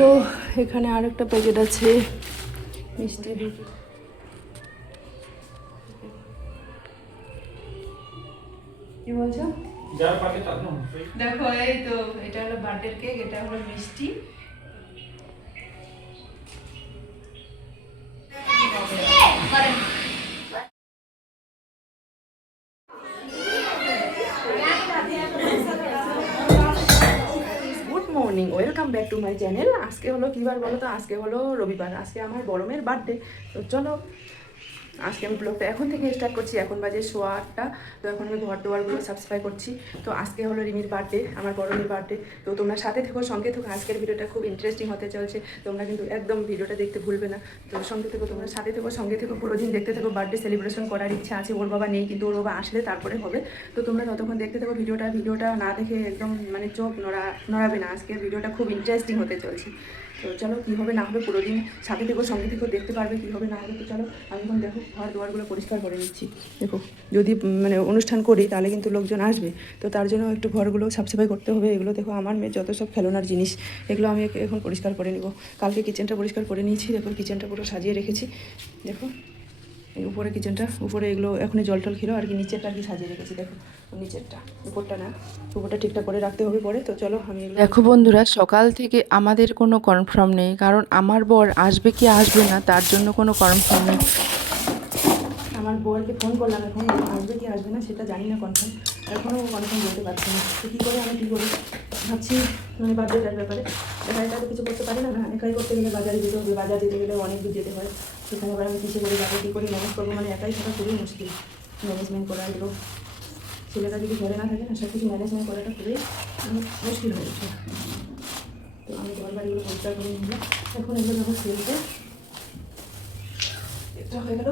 হলো এখানে আরেকটা প্যাকেট আছে মিষ্টি। কি বলছো? দেখো এই তো এটা হলো বার্থডে কেক, এটা হলো মিষ্টি। Good morning, welcome back to my channel. আজকে হলো কী বার বলো তো? আজকে হলো রবিবার। আজকে আমার বড় মেয়ের বার্থডে। তো চলো আজকে আমি ব্লগটা এখন থেকে স্টার্ট করছি। এখন বাজে 8:15। তো এখন আমি ঘর দুয়ারগুলো সাবস্ক্রাইব করছি। তো আজকে হলো রিমির বার্থডে, আমার বড় মেয়ের বার্থডে। তো তোমরা সাথে থেকো, সঙ্গে থেকো। আজকের ভিডিওটা খুব ইন্টারেস্টিং হতে চলছে। তোমরা কিন্তু একদম ভিডিওটা দেখতে ভুলবে না। তো সঙ্গে থেকো, তোমরা সাথে থেকো, সঙ্গে থেকো, পুরো দিন দেখতে থেকো। বার্থডে সেলিব্রেশন করার ইচ্ছা আছে। ওর বাবা নেই, কিন্তু ওর বাবা আসলে তারপরে হবে। তো তোমরা ততক্ষণ দেখতে থেকো ভিডিওটা না দেখে একদম মানে চোখ নড়াবে না। আজকের ভিডিওটা খুব ইন্টারেস্টিং হতে চলছে। তো চলো কী হবে না হবে পুরো দিন সাথে থেকো, সঙ্গে থেকো, দেখতে পারবে কী হবে না হবে। তো চলো আমি এখন দেখো ঘর দুয়ারগুলো পরিষ্কার করে নিচ্ছি। দেখো যদি মানে অনুষ্ঠান করি তাহলে কিন্তু লোকজন আসবে। তো তার জন্য একটু ঘরগুলো সাফসাফাই করতে হবে। এগুলো দেখো আমার মেয়ের যত সব খেলনার জিনিস, এগুলো আমি এখন পরিষ্কার করে নিব। কালকে কিচেনটা পরিষ্কার করে নিয়েছি। দেখো কিচেনটা পুরো সাজিয়ে রেখেছি। দেখো এই উপরে কিচেনটা, উপরে এগুলো এখনই জল টল খেলো আর কি। নিচেরটা আর কি সাজিয়ে রেখেছি। দেখো নিচেরটা, উপরটা না, উপরটা ঠিকঠাক করে রাখতে হবে পরে। তো চলো আমি দেখো বন্ধুরা, সকাল থেকে আমাদের কোনো কনফার্ম নেই, কারণ আমার বর আসবে কি আসবে না তার জন্য কোনো কনফার্ম নেই। আমার বরকে ফোন করলাম, এখন আসবে কি আসবে না সেটা জানি না কনফার্ম, এখনও কনফার্ম বলতে পারছি না। তো কী করে আমি কী করি ভাবছি, মানে বার্থডেটার ব্যাপারে একা তো কিছু করতে পারি না। না একাই করতে গেলে বাজারে যেতে হবে, বাজার যেতে গেলে অনেক দূর যেতে হয়। সেখানে আবার আমি কিসে করে যাবো, কী করে ম্যানেজ করবো, মানে একাই থাকা খুবই মুশকিল। ম্যানেজমেন্ট করা এগুলো ছেলেটা যদি ঘরে না থাকে না, সব কিছু ম্যানেজমেন্ট করাটা খুবই মুশকিল হয়ে ওঠে। তো আমি ঘর বাড়িগুলো পরিষ্কার করে নিলাম। এখন এগুলো যখন ফেলতে এটা হয়ে গেল।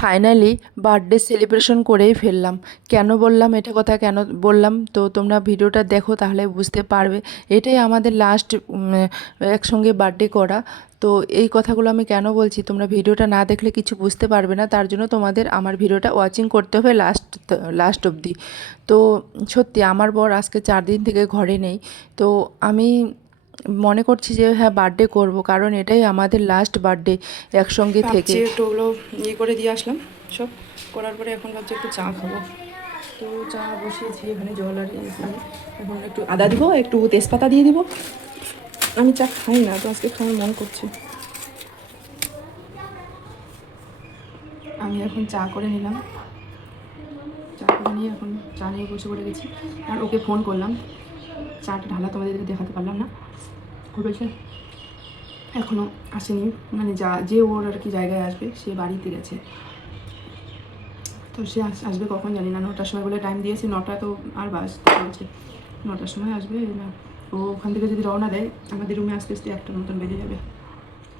ফাইনালি বার্থডে সেলিব্রেশন করেই ফেললাম। কেন বললাম এটা কথা, কেন বললাম তো তোমরা ভিডিওটা দেখো তাহলে বুঝতে পারবে। এটাই আমাদের লাস্ট একসঙ্গে বার্থডে করা। তো এই কথাগুলো আমি কেন বলছি, তোমরা ভিডিওটা না দেখলে কিছু বুঝতে পারবে না। তার জন্য তোমাদের আমার ভিডিওটা ওয়াচিং করতে হবে লাস্ট অবধি। তো সত্যি আমার বর আজকে 4 দিন থেকে ঘরে নেই। তো আমি মনে করছি যে হ্যাঁ বার্থডে করব, কারণ এটাই আমাদের লাস্ট বার্থডে একসঙ্গে থেকে। একটু ওগুলো ইয়ে করে দিয়ে আসলাম সব করার পরে এখন ভাবছি একটু চা খাবো। তো চা বসিয়েছি এখানে, জল আর এখন একটু আদা দিব, একটু তেজপাতা দিয়ে দিব। আমি চা খাই না, তো আজকে খাওয়ার মন করছে। আমি এখন চা করে নিলাম, চা করে নিয়ে এখন চা নিয়ে বসে পড়ে গেছি। আর ওকে ফোন করলাম, চাটা ঢালা তোমাদেরকে দেখাতে পারলাম না। ও বলছে এখনও আসেনি, মানে যে ওর আর কি জায়গায় আসবে সে বাড়িতে গেছে। তো সে আসবে কখন জানি না, 9টার সময় বলে টাইম দিয়েছে। 9টা তো আর বাজতে বলছে, 9টার সময় আসবে না। ও ওখান থেকে যদি রওনা দেয় আমাদের রুমে আসতে আসতে 1টার মতন বেজে যাবে।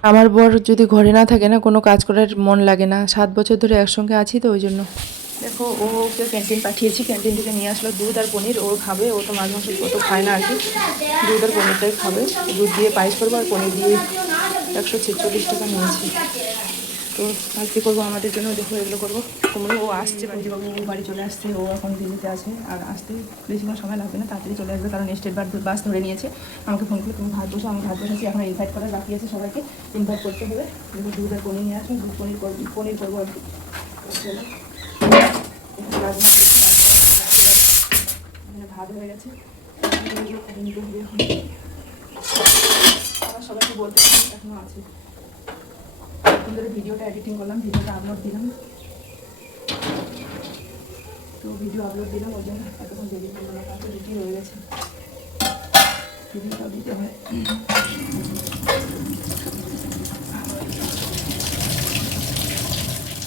আমার বর যদি ঘরে না থাকে না, কোনো কাজ করার মন লাগে না। 7 বছর ধরে একসঙ্গে আছি তো ওই জন্য। দেখো ওকে ক্যান্টিন পাঠিয়েছি, ক্যান্টিন থেকে নিয়ে আসলো দুধ আর পনির। ও খাবে, ও তো মাঝে মাঝে অত খায় না আর কি। দুধ আর পনিরটাই খাবে। দুধ দিয়ে পায়েস করবো আর পনির দিয়ে 146 টাকা নিয়েছি। তো আর কী করবো আমাদের জন্য, দেখো এগুলো করবো। কুমড়ো ও আসছে, বাবু বাড়ি চলে আসছে। ও এখন দিল্লিতে আছে আর আসতে বেশিক্ষণ সময় লাগবে না, তাড়াতাড়ি চলে আসবে, কারণ স্টেট বাস ধরে নিয়েছে। আমাকে ফোন করে তুমি ভাত বসো, আমি ভাত বসাচ্ছি। এখন ইনভাইট করার বাকি আছে, সবাইকে ইনভাইট করতে হবে। দুধ আর পনির নিয়ে আসবে, দুধ পনির করবো আর কি। ভাত হয়ে গেছে, আবার সবাইকে বলতে এখনো আছে। এখন ধরে ভিডিওটা এডিটিং করলাম, ভিডিওটা আপলোড দিলাম। তো ভিডিও আপলোড দিলাম, ওই জন্য এতক্ষণ দেরি করবো না, তারপর রেডি হয়ে গেছে। ভিডিওটা দিতে হয়।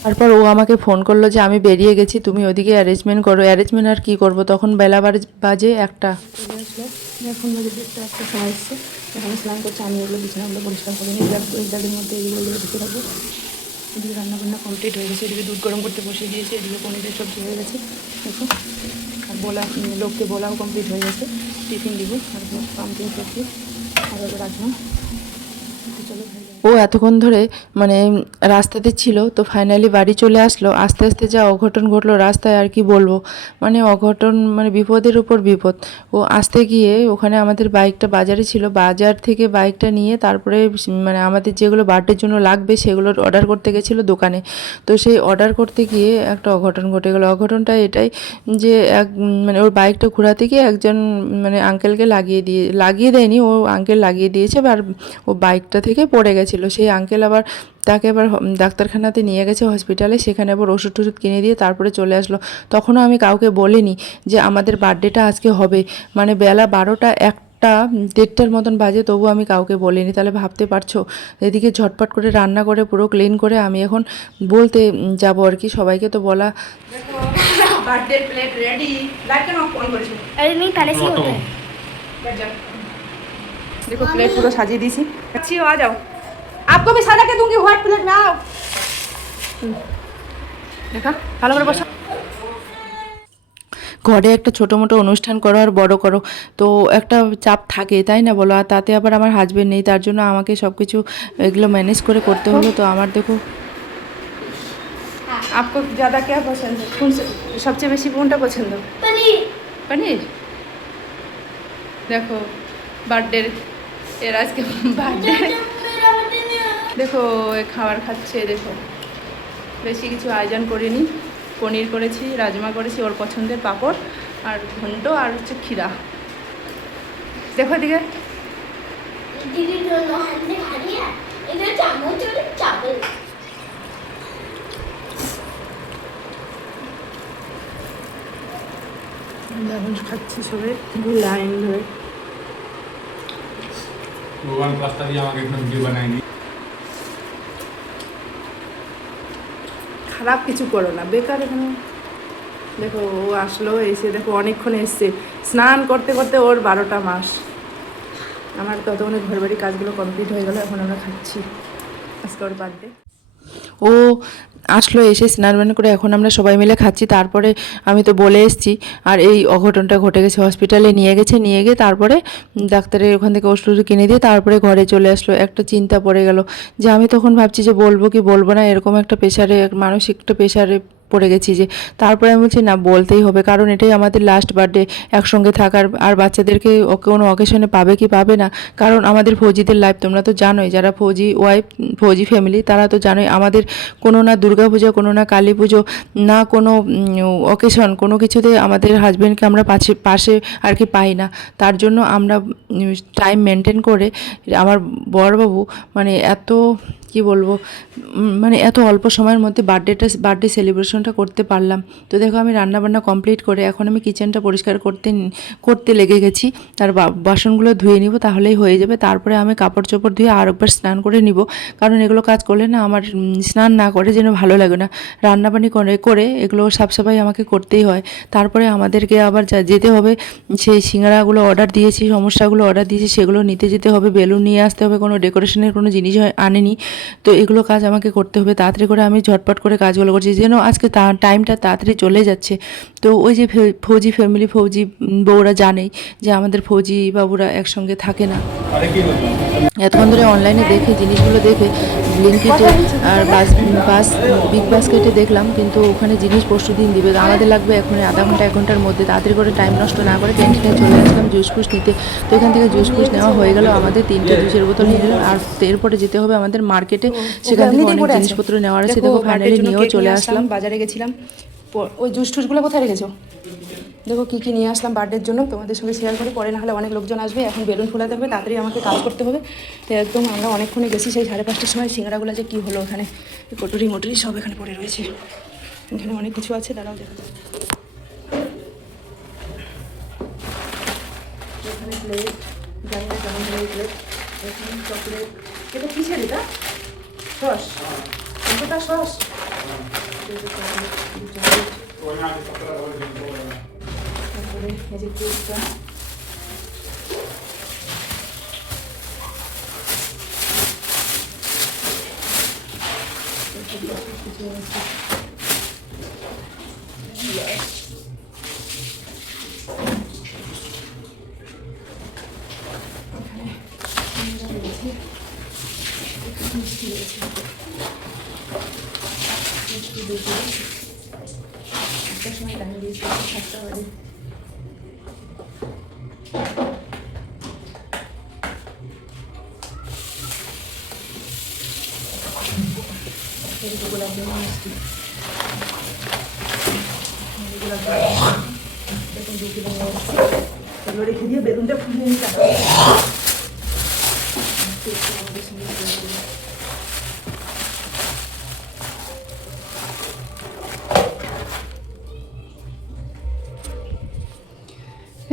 তারপর ও আমাকে ফোন করলো যে আমি বেরিয়ে গেছি, তুমি ওদিকে অ্যারেঞ্জমেন্ট করো। অ্যারেঞ্জমেন্ট আর কী করবো, তখন বেলা বাজে 1টা। চলে আসলো, এখন বাজে 1টা সময় এসছে। এখন স্নান করছে, আমি ওগুলো বিছানাগুলো পরিষ্কার করে নিই। এই ব্যাগের মধ্যে এগুলো ঢুকে রাখবো। এদিকে রান্নাবান্না কমপ্লিট হয়ে গেছে, এদিকে দুধ গরম করতে বসিয়ে দিয়েছে, এদিকে পনিরের সবজি হয়ে গেছে। দেখো আর লোককে বলাও কমপ্লিট হয়ে গেছে। টিফিন দিব আর পাম্পিং সবজি আর ওগুলো রাখলাম। ও এতক্ষণ ধরে মানে রাস্তাতে ছিল, তো ফাইনালি বাড়ি চলে আসলো। আস্তে আস্তে যা অঘটন ঘটলো রাস্তায় আর কি বলবো, মানে অঘটন মানে বিপদের উপর বিপদ। ও আসতে গিয়ে ওখানে আমাদের বাইকটা বাজারে ছিল, বাজার থেকে বাইকটা নিয়ে তারপরে মানে আমাদের যেগুলো বার্থডের জন্য লাগবে সেগুলো অর্ডার করতে গেছিলো দোকানে। তো সেই অর্ডার করতে গিয়ে একটা অঘটন ঘটে গেলো। অঘটনটা এটাই যে মানে ওর বাইকটা ঘোরাতে গিয়ে একজন মানে আঙ্কেলকে লাগিয়ে দেয়নি, ও আঙ্কেল লাগিয়ে দিয়েছে, আর ও বাইকটা থেকে পড়ে গেছিলো। সেই আঙ্কেল আবার তাকে আবার ডাক্তারখানাতে নিয়ে গেছে হসপিটালে, সেখানে আবার ওষুধ টষুধ কিনে দিয়ে তারপরে চলে আসলো। তখনও আমি কাউকে বলিনি যে আমাদের বার্থডেটা আজকে হবে, মানে বেলা 12টা 1টা 1:30টার মতন বাজে, তবু আমি কাউকে বলিনি। তাহলে ভাবতে পারছো, এদিকে ঝটপট করে রান্না করে পুরো ক্লিন করে আমি এখন বলতে যাবো আর কি, সবাইকে তো বলা। बर्थडे प्लेट रेडी, लाइट का ऑन करेছো? अरे नहीं पहले से ही होता है। बैठ जाओ। देखो प्लेट पूरा साजिए दी सी। अच्छी हो, आ जाओ। आपको भी सजा के दूंगी व्हाइट प्लेट में, आओ। देखा ভালো করে বসো। ঘরে একটা ছোটো মোটো অনুষ্ঠান করো আর বড় করো, তো একটা চাপ থাকে তাই না বলো। আর তাতে আবার আমার হাজবেন্ড নেই, তার জন্য আমাকে সব কিছু এগুলো ম্যানেজ করে করতে হলো। তো আমার দেখো आपको ज़्यादा क्या पसंद है, कौन से सबसे বেশি কোনটা পছন্দ? पनीर। पनीर। देखो বার্থডে এর আজকে বার্থডে, मेरा बर्थडे नहीं है। দেখো এ খাবার খাচ্ছে। দেখো বেশি কিছু আয়োজন করিনি, পনির করেছি, রাজমা করেছি, ওর পছন্দের পাঁপড় আর ঘন্ট আর হচ্ছে ক্ষীরা। দেখো এদিকে दीदी दोनों हाथ में खा लिया। इधर चावल और चावल। এখন খাচ্ছি সবাই লাইন ধরে। भगवान रास्ता दिया আমাকে একটা ভিডিও বানাইনি। খারাপ কিছু করো না, বেকার এখানে। দেখো ও আসলো, এসে দেখো অনেকক্ষণ এসছে, স্নান করতে করতে ওর 12টা মাস। আমার ততক্ষণে ঘর বাড়ি কাজগুলো কমপ্লিট হয়ে গেলো, এখন আমরা খাচ্ছি। আজকে ওর বার্থডে। ও আসলো, এসে স্নান বান করে এখন আমরা সবাই মিলে খাচ্ছি। তারপরে আমি তো বলে এসেছি, আর এই অঘটনটা ঘটে গেছে। হসপিটালে নিয়ে গিয়ে তারপরে ডাক্তারের ওখান থেকে ওষুধ কিনে দিয়ে তারপরে ঘরে চলে আসলো। একটা চিন্তা পড়ে গেল যে আমি তখন ভাবছি যে বলবো কি বলবো না, এরকম একটা প্রেশারে, মানসিক একটা প্রেশারে পড়ে গেছি যে তারপরে আমি বলছি না, বলতেই হবে, কারণ এটাই আমাদের লাস্ট বার্থডে একসঙ্গে থাকার। আর বাচ্চাদেরকে কোনো অকেশনে পাবে কি পাবে না, কারণ আমাদের ফৌজিদের লাইফ তোমরা তো জানোই, যারা ফৌজি ওয়াইফ ফৌজি ফ্যামিলি তারা তো জানোই, আমাদের কোনো না দুর্গাপুজো, কোনো না কালী পুজো, না কোনো অকেশন, কোনো কিছুতে আমাদের হাজব্যান্ডকে আমরা পাশে আর কি পাই না। তার জন্য আমরা টাইম মেনটেন করে আমার বড়বাবু মানে এত কি বলবো, মানে এত অল্প সময়ের মধ্যে বার্থডে সেলিব্রেশনটা করতে পারলাম। তো দেখো আমি রান্নাবান্না কমপ্লিট করে এখন আমি কিচেনটা পরিষ্কার করতে লেগে গেছি, আর বাসনগুলো ধুয়ে নিব, তাহলেই হয়ে যাবে। তারপরে আমি কাপড় চোপড় ধুয়ে আর একবার স্নান করে নিব, কারণ এগুলো কাজ করলে না আমার স্নান না করে যেন ভালো লাগে না। রান্নাবান্নি করে এগুলো সাফসাফাই আমাকে করতেই হয়। তারপরে আমাদেরকে আবার যেতে হবে, সেই সিঙ্গারাগুলো অর্ডার দিয়েছি, সমস্যাগুলো অর্ডার দিয়েছি, সেগুলো নিতে যেতে হবে, বেলুন নিয়ে আসতে হবে, কোনো ডেকোরেশনের কোনো জিনিস আনেনি। তো এগুলো কাজ আমাকে করতে হবে। তাড়াতাড়ি করে আমি ঝটপট করে কাজগুলো করছি, যেন আজকে টাইমটা তাড়াতাড়ি চলে যাচ্ছে। তো ওই যে ফৌজি ফ্যামিলি, ফৌজি বউরা জানেই যে আমাদের ফৌজি বাবুরা একসঙ্গে থাকে না। আরে কি হলো? এতক্ষণ ধরে অনলাইনে দেখে জিনিসগুলো দেখে ব্লিঙ্কিটে আর বিগ বাস্কেটে দেখলাম, কিন্তু ওখানে জিনিস পরশু দিন দিবে, আমাদের লাগবে এখন আধা ঘন্টা 1 ঘন্টার মধ্যে। তাড়াতাড়ি করে টাইম নষ্ট না করে ক্যান্টিনে চলে আসলাম জুস ফুস নিতে। তো এখান থেকে জুস ফুস নেওয়া হয়ে গেল, আমাদের 3টে জুসের বোতল নিয়ে নিলাম। আর এরপরে যেতে হবে আমাদের মার্কেটে, সেখান থেকে অনেক জিনিসপত্র নেওয়ার আছে। দেখো ফাইনালি নিয়েও চলে আসলাম। বাজারে গেছিলাম, ওই জুস টুসগুলো কোথায় রেখেছো? দেখো কী কী নিয়ে আসলাম বার্থডের জন্য, তোমাদের সঙ্গে শেয়ার করি, পরে না হলে অনেক লোকজন আসবে। এখন বেলুন ফোলাতে হবে, তাড়াতাড়ি আমাকে কাজ করতে হবে। তো একদম আমরা অনেকক্ষণে গেছি, সেই 5:30টার সময়। সিঙ্গারাগুলো যে কী হলো, ওখানে কটুরি মটুরি সব এখানে পড়ে রয়েছে, এখানে অনেক কিছু আছে, দাঁড়াও দেখা যায়। এখানে প্লেট, জানি না কেমন হলো এই প্লেট। এখানে চকলেট, এটা কিসের, এটা সস, এটা সস। তারপরে এই যে কেকটা, মিষ্টি রয়েছে, মিষ্টি 2 কিলো। একটার সময় টাইম দিয়েছি 7টা বাজে। গোলাপ জামুন মিষ্টি, গোলাপ জামুন এরকম 2 কিলো নিয়ে এসেছি। এগুলো রেখে দিয়ে বেলুনটা ফুলিয়ে নিতে হবে।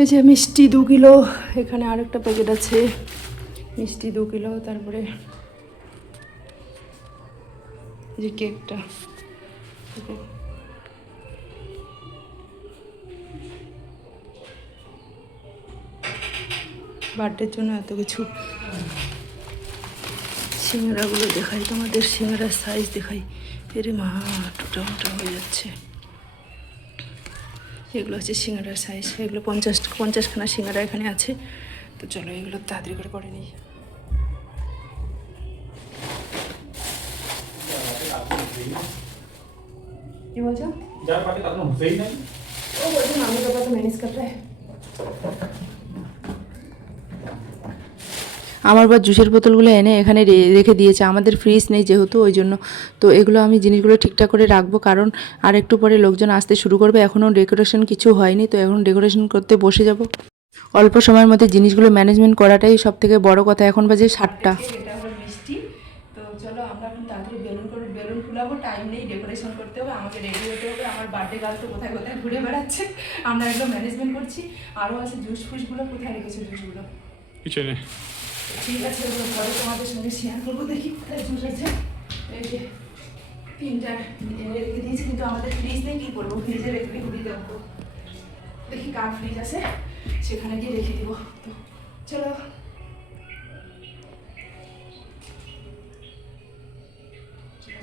এই যে মিষ্টি 2 কিলো, এখানে আরেকটা প্যাকেট আছে মিষ্টি 2 কিলো। তারপরে এই যে কেকটা, বার্থডের জন্য এত কিছু। সিঙ্গারাগুলো দেখাই তোমাদের, সিঙ্গারার সাইজ দেখাই। এরে মা, টোটা মোটা হয়ে যাচ্ছে। এগুলো হচ্ছে সিঙ্গারার সাইজ, এগুলো 50খানা সিঙ্গারা এখানে আছে। তো চলো এগুলো তাড়াতাড়ি করে নিই। কি বলছো? যার পাটে কারণ হতেই নাই। ও বলছি মামি বাবা তো ম্যানেজ করতে হয়। আমার বা জুসের বোতলগুলো এনে এখানে রেখে দিয়েছে, আমাদের ফ্রিজ নেই যেহেতু, ওই জন্য। তো এগুলো আমি জিনিসগুলো ঠিকঠাক করে রাখবো, কারণ আর একটু পরে লোকজন আসতে শুরু করবে। এখনও ডেকোরেশন কিছু হয়নি, তো এখন ডেকোরেশন করতে বসে যাব। অল্প সময়ের মধ্যে জিনিসগুলো ম্যানেজমেন্ট করাটাই সব থেকে বড় কথা। এখন বাজে 7টা। এটা হলো মিষ্টি। তো চলো আমরা এখন তাড়াতাড়ি বেলুন ফুলাবো, টাইম নেই, ডেকোরেশন করতে হবে, আমাকে রেডি হতে হবে। আমার বার্থডে গার্ল তো কোথায় কোথায় ঘুরে বেড়াচ্ছে, আমরা এগুলো ম্যানেজমেন্ট করছি। আরও আছে জুস ফুসগুলো, কোথায় রেখেছে জুসগুলো? পিছনে ঠিক আছে, ওগুলো পরে তোমাদের সঙ্গে শেয়ার করবো। দেখি কোথায় জুস আছে। এই যে 3টা এনে রেখে দিয়েছি, কিন্তু আমাদের ফ্রিজ নেই, কী করবো? ফ্রিজে রেখে দিয়ে দেবো। দেখি কার ফ্রিজ আছে, সেখানে গিয়ে রেখে দিব। তো চলো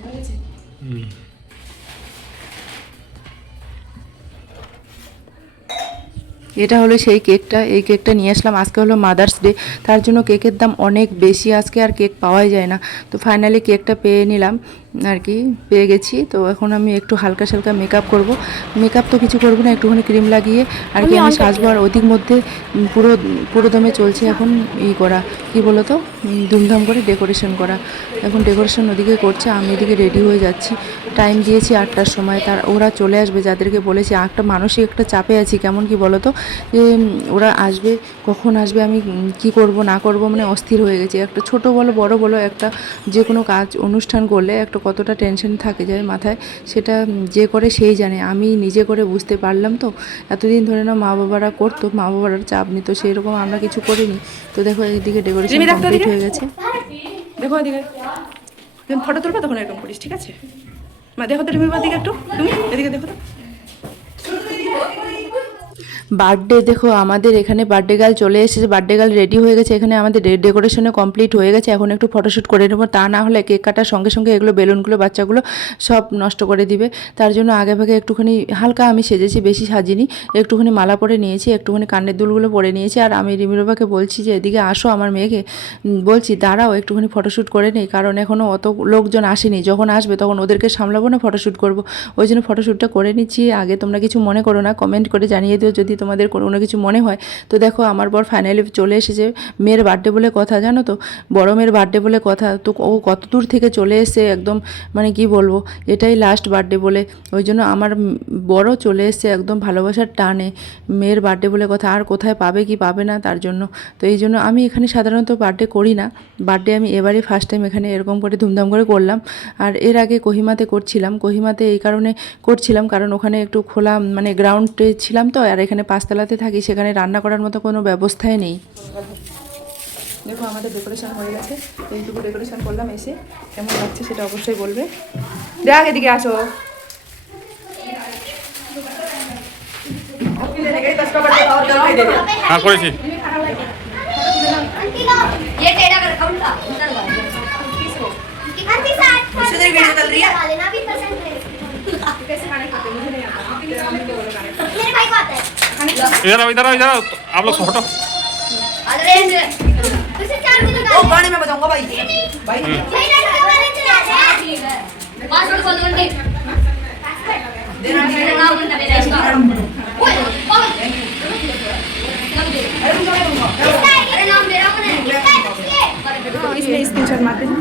হয়ে গেছে। এটা হলো সেই কেকটা, এই কেকটা নিয়ে আসলাম। আজকে হলো মাদার্স ডে, তার জন্য কেকের দাম অনেক বেশি আজকে, আর কেক পাওয়াই যায় না। তো ফাইনালি কেকটা পেয়ে নিলাম আর কি, পেয়ে গেছি। তো এখন আমি একটু হালকা সালকা মেকআপ করব। মেকআপ তো কিছু করবো না, একটুখানি ক্রিম লাগিয়ে আর কি আমি সাজবো। আর ওদিক মধ্যে পুরো দমে চলছে এখন করা, কি বলো তো, ধুমধাম করে ডেকোরেশন করা। এখন ডেকোরেশন ওদিকে করছে, আমি এদিকে রেডি হয়ে যাচ্ছি। টাইম দিয়েছি 8টার সময়, তার ওরা চলে আসবে, যাদেরকে বলেছি। একটা মানসিক একটা চাপে আছি, কেমন কি বলো তো, যে ওরা আসবে, কখন আসবে, আমি কি করব না করব, মানে অস্থির হয়ে গেছি। একটা ছোট বলো বড় বলো, একটা যে কোনো কাজ অনুষ্ঠান করলে একটা কতটা টেনশন থাকে যায় মাথায়, সেটা যে করে সেই জানে। আমি নিজে করে বুঝতে পারলাম। তো এতদিন ধরে না মা বাবারা করতো, মা বাবারা চাপ নিত, সেই রকম আমরা কিছু করিনি। তো দেখো এইদিকে ডেকোরেশন কমপ্লিট হয়ে গেছে। দেখো এদিকে, যখন ফটো তুলবে তখন এরকম করিস, ঠিক আছে? মা দেখো তো রিমিবার দিকে একটু, তুমি এদিকে দেখো তো। বার্থডে দেখো, আমাদের এখানে বার্থডে গার্ল চলে এসেছে, বার্থডে গার্ল রেডি হয়ে গেছে। এখানে আমাদের ডেকোরেশনে কমপ্লিট হয়ে গেছে। এখন একটু ফটোশ্যুট করে নেবো, তা না হলে কেক কাটার সঙ্গে সঙ্গে এগুলো বেলুনগুলো বাচ্চাগুলো সব নষ্ট করে দিবে। তার জন্য আগে ভাগে একটুখানি হালকা আমি সেজেছি, বেশি সাজিনি। একটুখানি মালা পরে নিয়েছি, একটুখানি কানের দুলগুলো পরে নিয়েছি। আর আমি রিমিরবাকে বলছি যে এদিকে আসো, আমার মেয়েকে বলছি দাঁড়াও একটুখানি ফটোশ্যুট করে নিই, কারণ এখনও অত লোকজন আসেনি। যখন আসবে তখন ওদেরকে সামলাবো না, ফটোশ্যুট করবো। ওই জন্য ফটোশ্যুটটা করে নিচ্ছি আগে। তোমরা কিছু মনে করো না, কমেন্ট করে জানিয়ে দিও যদি তোমাদের কোনো কিছু মনে হয়। তো দেখো আমার বর ফাইনালি চলে এসেছে। মেয়ের বার্থডে বলে কথা, জানো তো, বড় মেয়ের বার্থডে বলে কথা। তো ও কত দূর থেকে চলে এসে একদম, মানে কি বলবো, এটাই লাস্ট বার্থডে বলে। ওই জন্য আমার বড় চলে এসছে একদম ভালোবাসার টানে, মেয়ের বার্থডে বলে কথা। আর কোথায় পাবে কি পাবে না তার জন্য। তো এই জন্য আমি এখানে সাধারণত বার্থডে করি না, বার্থডে আমি এবারই ফার্স্ট টাইম এখানে এরকম করে ধুমধাম করে করলাম। আর এর আগে কোহিমাতে করছিলাম, কোহিমাতে এই কারণে করছিলাম কারণ ওখানে একটু খোলা, মানে গ্রাউন্ডে ছিলাম তো। আর এখানে 5 তলাতে থাকি, সেখানে রান্না করার মতো কোনো ব্যবস্থাই নেই। দেখো আমাদের ডেকোরেশন হয়ে গেছে, এইটুকু ডেকোরেশন করলাম। এসে কেমন লাগছে সেটা অবশ্যই বলবে। দেখ এদিকে আসো। হ্যাঁ করেছি। ये टेढ़ा कर कौन सा उधर वाला आंटी साथ मुझे वीडियो चल रही है लेना भी पसंद है कैसे खाने खाते मुझे नहीं आता, मेरे भाई को आता है इधर आओ आप लोग हटो। अरे उसे 4 मिनट गाने में बजाऊंगा भाई। पासवर्ड बोल दो घंटे मेरा नाम घंटा मेरा इसका ओए अरे नाम मेरा कौन है इसमें स्क्रीनशॉट मारते हैं।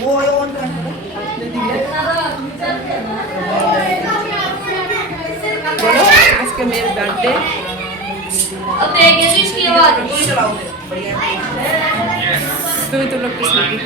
बोलो आज के मेरे बर्थडे अब देखेंगे इसकी आवाज তুমি তো লোক স্মৃতি।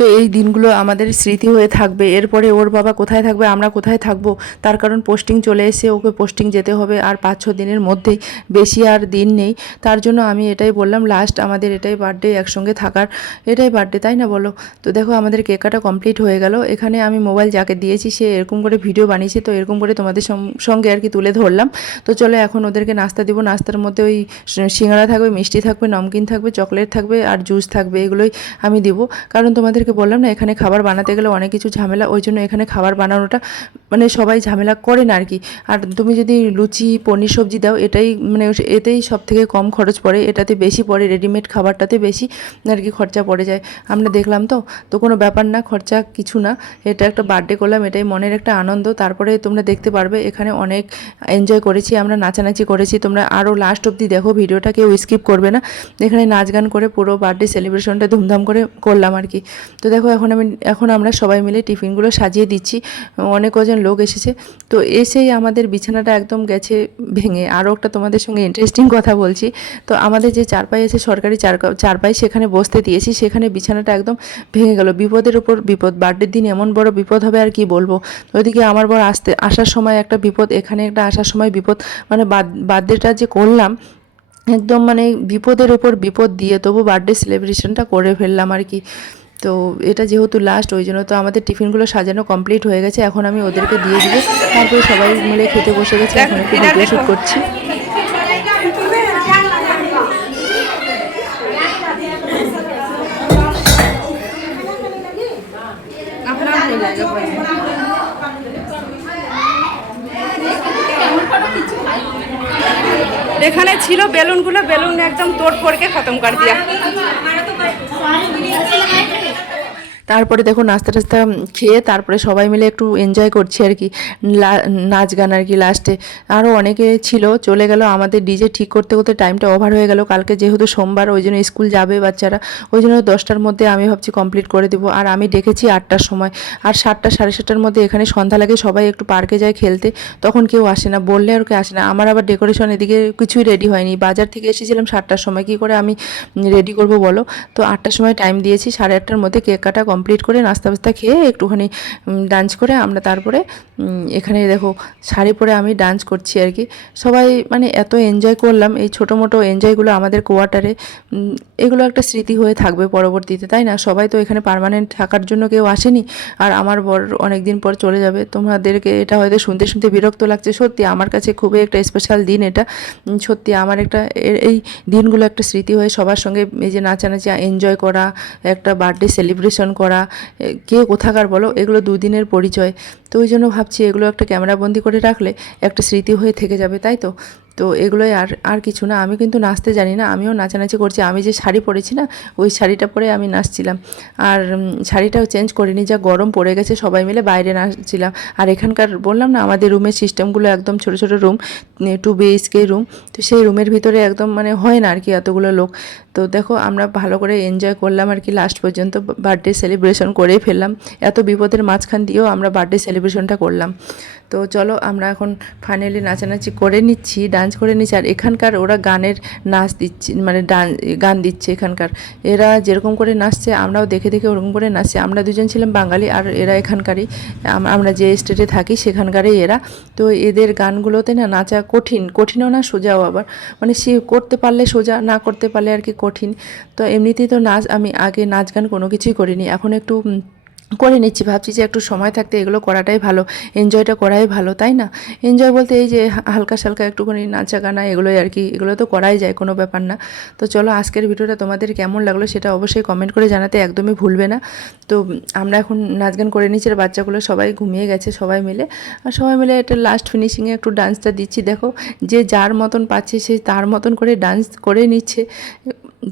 তো এই দিনগুলো আমাদের স্মৃতি হয়ে থাকবে। এরপরে ওর বাবা কোথায় থাকবে, আমরা কোথায় থাকবো, তার কারণ পোস্টিং চলে এসে ওকে পোস্টিং যেতে হবে আর 5-6 দিনের মধ্যেই, বেশি আর দিন নেই। তার জন্য আমি এটাই বললাম লাস্ট আমাদের এটাই বার্থডে একসঙ্গে থাকার, এটাই বার্থডে তাই না বলো। তো দেখো আমাদের কেক কাটা কমপ্লিট হয়ে গেল। এখানে আমি মোবাইল যাকে দিয়েছি সে এরকম করে ভিডিও বানিয়েছে, তো এরকম করে তোমাদের সঙ্গে আর কি তুলে ধরলাম। তো চলো এখন ওদেরকে নাস্তা দিব। নাস্তার মধ্যে ওই সিঙ্গাড়া থাকবে, মিষ্টি থাকবে, নমকিন থাকবে, চকলেট থাকবে আর জুস থাকবে, এগুলোই আমি দিব। কারণ তোমাদেরকে বললাম না এখানে খাবার বানাতে গেলে অনেক কিছু ঝামেলা, ওই জন্য এখানে খাবার বানানোটা মানে সবাই ঝামেলা করে না আর কি। আর তুমি যদি লুচি পনির সবজি দাও এটাই মানে এতেই সব থেকে কম খরচ পড়ে, এটাতে বেশি পড়ে, রেডিমেড খাবারটাতে বেশি আর কি খরচা পড়ে যায়। আমরা দেখলাম তো কোনো ব্যাপার না, খরচা কিছু না। এটা একটা বার্থডে করলাম, এটাই মনের একটা আনন্দ। তারপরে তোমরা দেখতে পারবে এখানে অনেক এনজয় করেছি আমরা, নাচানাচি করেছি। তোমরা আরও লাস্ট অবধি দেখো, ভিডিওটা কেউ স্কিপ করবে না। এখানে নাচ গান করে পুরো বার্থডে সেলিব্রেশনটা ধুমধাম করে করলাম আর কি। তো দেখো এখন আমরা সবাই মিলে টিফিনগুলো সাজিয়ে দিচ্ছি। অনেক কজন লোক এসেছে। তো এসেই আমাদের বিছানাটা একদম গেছে ভেঙে। আরও একটা তোমাদের সঙ্গে ইন্টারেস্টিং কথা বলছি। তো আমাদের যে চারপাই আছে সরকারি চারপাই, সেখানে বসতে দিয়েছি, সেখানে বিছানাটা একদম ভেঙে গেল। বিপদের উপর বিপদ, বার্থডের দিন এমন বড় বিপদ হবে আর কি বলবো। ওইদিকে আমার বর আসার সময় একটা বিপদ, এখানে একটা আসার সময় বিপদ, মানে বার্থডেটা যে করলাম একদম মানে বিপদের ওপর বিপদ দিয়ে তবু বার্থডে সেলিব্রেশনটা করে ফেললাম আর কি। তো এটা যেহেতু লাস্ট ওই জন্য তো আমাদের টিফিনগুলো সাজানো কমপ্লিট হয়ে গেছে। এখন আমি ওদেরকে দিয়ে দিব, তারপরে সবাই মিলে খেতে বসে গেছে। এখন একটু ভিডিও শ্যুট করছি। এখানে ছিল বেলুনগুলো, বেলুন একদম তোড় ফোড়কে খতম করে দিয়া। তারপরে দেখো নাস্তা টাস্তা খেয়ে তারপরে সবাই মিলে একটু এনজয় করছি আর কি, নাচ গান আর কি। লাস্টে আরও অনেকে ছিল, চলে গেল। আমাদের ডিজে ঠিক করতে করতে টাইমটা ওভার হয়ে গেল। কালকে যেহেতু সোমবার ওই জন্য স্কুল যাবে বাচ্চারা, ওই জন্য 10টার মধ্যে আমি ভাবছি কমপ্লিট করে দেবো। আর আমি ডেকেছি 8টার সময়, আর 7টা 7:30টার মধ্যে এখানে সন্ধ্যা লাগে, সবাই একটু পার্কে যায় খেলতে, তখন কেউ আসে না, বললে আর কেউ আসে না। আমার আবার ডেকোরেশন এদিকে কিছুই রেডি হয়নি, বাজার থেকে এসেছিলাম 7টার সময়, কী করে আমি রেডি করব বলো। তো 8টার সময় টাইম দিয়েছি, 8:30টার মধ্যে কেক কাটা কমপ্লিট করে নাস্তা বাস্তা খেয়ে একটুখানি ডান্স করে আমরা তারপরে এখানে দেখো শাড়ি পরে আমি ডান্স করছি আর কি। সবাই মানে এত এনজয় করলাম, এই ছোটো মোটো এনজয়গুলো আমাদের কোয়ার্টারে, এগুলো একটা স্মৃতি হয়ে থাকবে পরবর্তীতে, তাই না? সবাই তো এখানে পার্মানেন্ট থাকার জন্য কেউ আসেনি। আর আমার বর অনেক দিন পর চলে যাবে। তোমাদেরকে এটা হয়তো শুনতে শুনতে বিরক্ত লাগছে, সত্যি আমার কাছে খুবই একটা স্পেশাল দিন এটা। সত্যি আমার একটা এই দিনগুলো একটা স্মৃতি হয়ে সবার সঙ্গে এই যে নাচানাচি এনজয় করা, একটা বার্থডে সেলিব্রেশন করা, কে কোথাকার বলো, এগুলো দুদিনের পরিচয়। তো ওই জন্য ভাবছি এগুলো একটা ক্যামেরাবন্দি করে রাখলে একটা স্মৃতি হয়ে থেকে যাবে, তাই তো। তো এগুলোই আর কিছু না। আমি কিন্তু নাচতে জানি না, আমিও নাচানাচি করছি। আমি যে শাড়ি পরেছি না, ওই শাড়িটা পরে আমি নাচছিলাম। আর শাড়িটাও চেঞ্জ করিনি, যা গরম পড়ে গেছে, সবাই মিলে বাইরে নাচছিলাম। আর এখানকার বললাম না আমাদের রুমের সিস্টেমগুলো একদম ছোটো ছোটো রুম, 2 BHK রুম। তো সেই রুমের ভিতরে একদম মানে হয় না আর কি এতগুলো লোক। তো দেখো আমরা ভালো করে এনজয় করলাম আর কি, লাস্ট পর্যন্ত বার্থডে সেলিব্রেশন করেই ফেললাম। এত বিপদের মাঝখান দিয়েও আমরা বার্থডে সেলিব্রেশনটা করলাম। তো চলো আমরা এখন ফাইনালি নাচানাচি করে নিচ্ছি, ডান্স করে নিচ্ছি। আর এখানকার ওরা গানের নাচ দিচ্ছে, মানে গান দিচ্ছে এখানকার। এরা যেরকম করে নাচছে আমরাও দেখে দেখে ওরকম করে নাচছে। আমরা দুজন ছিলাম বাঙালি আর এরা এখানকারই, আমরা যে স্টেটে থাকি সেখানকারই এরা। তো এদের গানগুলোতে না নাচা কঠিনও না, সোজাও আবার, মানে সে করতে পারলে সোজা, না করতে পারলে আর কি কঠিন। তো এমনিতেই তো আমি আগে নাচ গান কোনো কিছুই করিনি, এখন একটু করে নিচ্ছি, ভাবছি যে একটু সময় থাকতে এগুলো করাটাই ভালো, এনজয়টা করাই ভালো, তাই না? এনজয় বলতে এই যে হালকা সালকা একটুখানি নাচা গানা এগুলোই আর কি, এগুলো তো করাই যায়, কোনো ব্যাপার না। তো চলো আজকের ভিডিওটা তোমাদের কেমন লাগলো সেটা অবশ্যই কমেন্ট করে জানাতে একদমই ভুলবে না। তো আমরা এখন নাচ গান করে নিচ্ছি, আর বাচ্চাগুলো সবাই ঘুমিয়ে গেছে সবাই মিলে, আর সবাই মিলে এটা লাস্ট ফিনিশিংয়ে একটু ডান্সটা দিচ্ছি। দেখো যে যার মতন পাচ্ছে সে তার মতন করে ডান্স করে নিচ্ছে।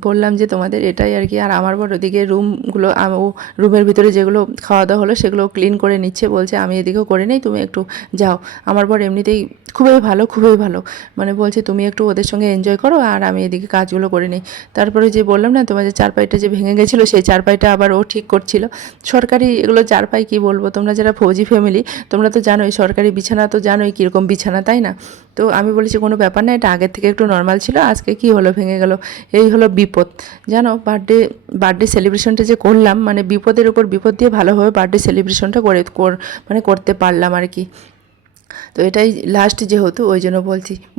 বললাম যে তোমাদের এটাই আর কি। আর আমার বর ওদিকে রুমগুলো ও রুমের ভিতরে যেগুলো খাওয়া দাওয়া হলো সেগুলো ক্লিন করে নিচ্ছে, বলছে আমি এদিকেও করে নেই, তুমি একটু যাও। আমার বর এমনিতেই খুবই ভালো, খুবই ভালো, মানে বলছে তুমি একটু ওদের সঙ্গে এনজয় করো আর আমি এদিকে কাজগুলো করে নিই। তারপরে যে বললাম না তোমার যে চারপাইটা যে ভেঙে গেছিলো, সেই চারপাইটা আবার ও ঠিক করছিল। সরকারি এগুলো চারপাই কি বলবো, তোমরা যারা ফৌজি ফ্যামিলি তোমরা তো জানোই সরকারি বিছানা তো জানোই কীরকম বিছানা, তাই না? তো আমি বলেছি কোনো ব্যাপার না, এটা আগের থেকে একটু নর্মাল ছিল, আজকে কি হলো ভেঙে গেল, এই হলো বিপদ। জানো বার্থডে সেলিব্রেশনটা যে করলাম, মানে বিপদের উপর বিপদ দিয়ে ভালোভাবে বার্থডে সেলিব্রেশনটা মানে করতে পারলাম আর কি। তো এটাই লাস্ট যেহেতু ওই জন্য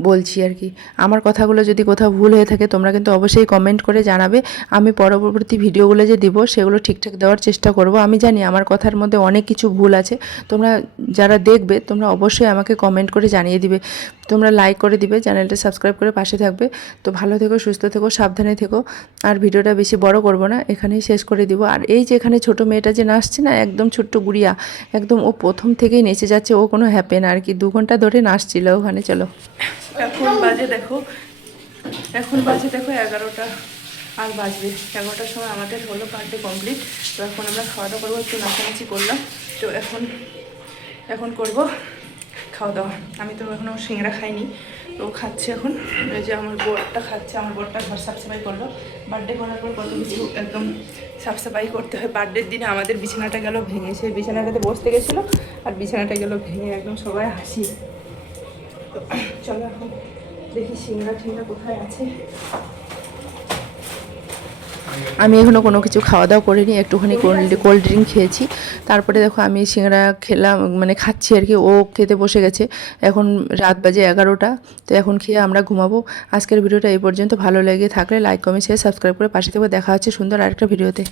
বলছি আর কি। আমার কথাগুলো যদি কোথাও ভুল হয়ে থাকে তোমরা কিন্তু অবশ্যই কমেন্ট করে জানাবে। আমি পরবর্তী ভিডিওগুলো যে দিব সেগুলো ঠিকঠাক দেওয়ার চেষ্টা করব। আমি জানি আমার কথার মধ্যে অনেক কিছু ভুল আছে, তোমরা যারা দেখবে তোমরা অবশ্যই আমাকে কমেন্ট করে জানিয়ে দিবে, তোমরা লাইক করে দিবে, চ্যানেলটা সাবস্ক্রাইব করে পাশে থাকবে। তো ভালো থেকো, সুস্থ থেকো, সাবধানে থেকো। আর ভিডিওটা বেশি বড় করব না, এখানেই শেষ করে দিব। আর এই যে এখানে ছোটো মেয়েটা যে নাচছে না, একদম ছোট্ট গুড়িয়া, একদম ও প্রথম থেকেই নেচে যাচ্ছে, ও কোনো হ্যাপেন আর কি, 2 ঘন্টা ধরে নাচছিল ওখানে। চলো এখন বাজে দেখো 11টা আর বাজবে, 11টার সময় আমাদের হলো বার্থডে কমপ্লিট। তো এখন আমরা খাওয়া দাওয়া করবো, একটু নাচানাচি করলাম। তো এখন করব খাওয়া দাওয়া। আমি তো এখনও সিংড়া খাইনি, তো খাচ্ছে এখন। ওই যে আমার বরটা খাচ্ছে, আমার বরটা ঘর সাফসাফাই করলো। বার্থডে করার পর কত কিছু একদম সাফসাফাই করতে হয়। বার্থডের দিনে আমাদের বিছানাটা গেল ভেঙে, সেই বিছানাটাতে বসতে গেছিলো আর বিছানাটা গেল ভেঙে, একদম সবাই হাসি। তো চলো এখন দেখি সিংড়া টিংড়া কোথায় আছে। আমি এখনও কোনো কিছু খাওয়া দাওয়া করিনি, একটুখানি কোল্ড ড্রিঙ্ক খেয়েছি। তারপরে দেখো আমি সিঙ্গারা খেলাম, মানে খাচ্ছি আর কি, ও খেতে বসে গেছে। এখন রাত বাজে 11টা, তো এখন খেয়ে আমরা ঘুমাবো। আজকের ভিডিওটা এই পর্যন্ত, ভালো লেগে থাকলে লাইক কমেন্ট শেয়ার সাবস্ক্রাইব করে পাশে থেকে দেখা হচ্ছে সুন্দর আরেকটা ভিডিওতে।